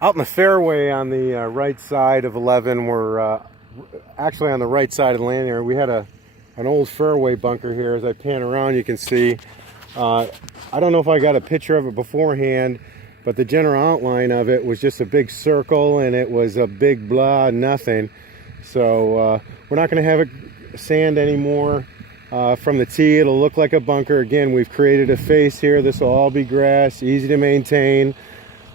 Out in the fairway on the right side of 11, we're actually on the right side of the landing area. We had an old fairway bunker here. As I pan around, you can see. I don't know if I got a picture of it beforehand, but the general outline of it was just a big circle, and it was a big blah nothing. So we're not going to have it sand anymore. From the tee, it'll look like a bunker. Again, we've created a face here. This will all be grass, easy to maintain.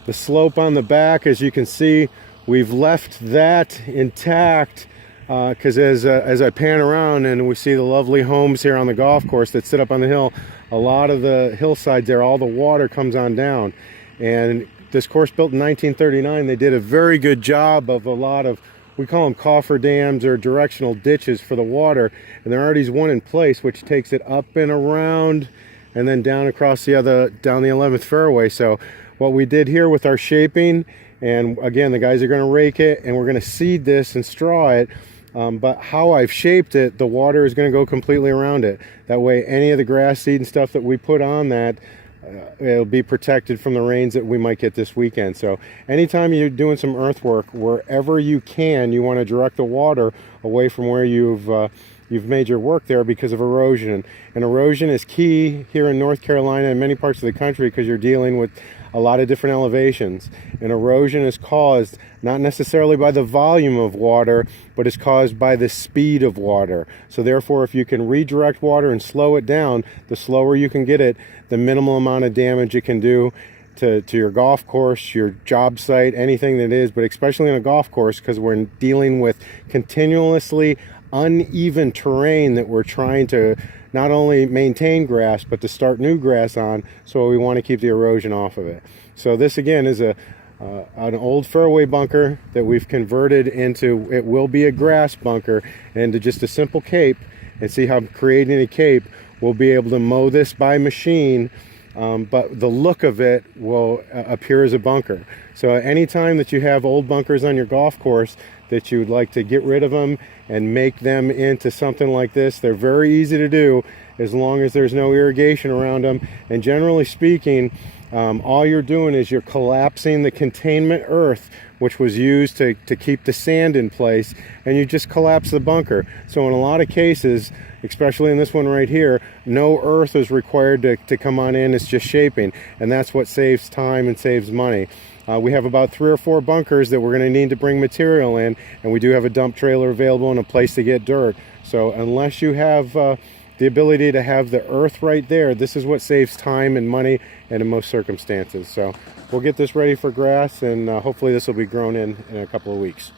The slope on the back, as you can see, we've left that intact because as I pan around and we see the lovely homes here on the golf course that sit up on the hill, a lot of the hillsides there, all the water comes on down. And this course built in 1939, they did a very good job of a lot of, we call them coffer dams or directional ditches for the water. And there already is one in place which takes it up and around and then down across down the 11th fairway. So what we did here with our shaping, and again, the guys are going to rake it and we're going to seed this and straw it, but how I've shaped it, the water is going to go completely around it. That way any of the grass seed and stuff that we put on that, it'll be protected from the rains that we might get this weekend. So anytime you're doing some earthwork, wherever you can, you want to direct the water away from where you've made your work there because of erosion. And erosion is key here in North Carolina and many parts of the country because you're dealing with a lot of different elevations. And erosion is caused not necessarily by the volume of water, but is caused by the speed of water. So therefore, if you can redirect water and slow it down, the slower you can get it, the minimal amount of damage it can do to your golf course, your job site, anything that is, but especially in a golf course because we're dealing with continuously uneven terrain that we're trying to not only maintain grass but to start new grass on, so we want to keep the erosion off of it. So this again is an old fairway bunker that we've converted into, it will be a grass bunker, into just a simple cape. And see how creating a cape, we'll be able to mow this by machine, but the look of it will appear as a bunker. So anytime that you have old bunkers on your golf course that you'd like to get rid of them and make them into something like this, they're very easy to do as long as there's no irrigation around them. And generally speaking, all you're doing is you're collapsing the containment earth which was used to keep the sand in place, and you just collapse the bunker. So in a lot of cases, especially in this one right here, no earth is required to come on in, it's just shaping, and that's what saves time and saves money. We have about 3 or 4 bunkers that we're going to need to bring material in, and we do have a dump trailer available and a place to get dirt. So unless you have the ability to have the earth right there, this is what saves time and money and in most circumstances. So we'll get this ready for grass, and hopefully this will be grown in a couple of weeks.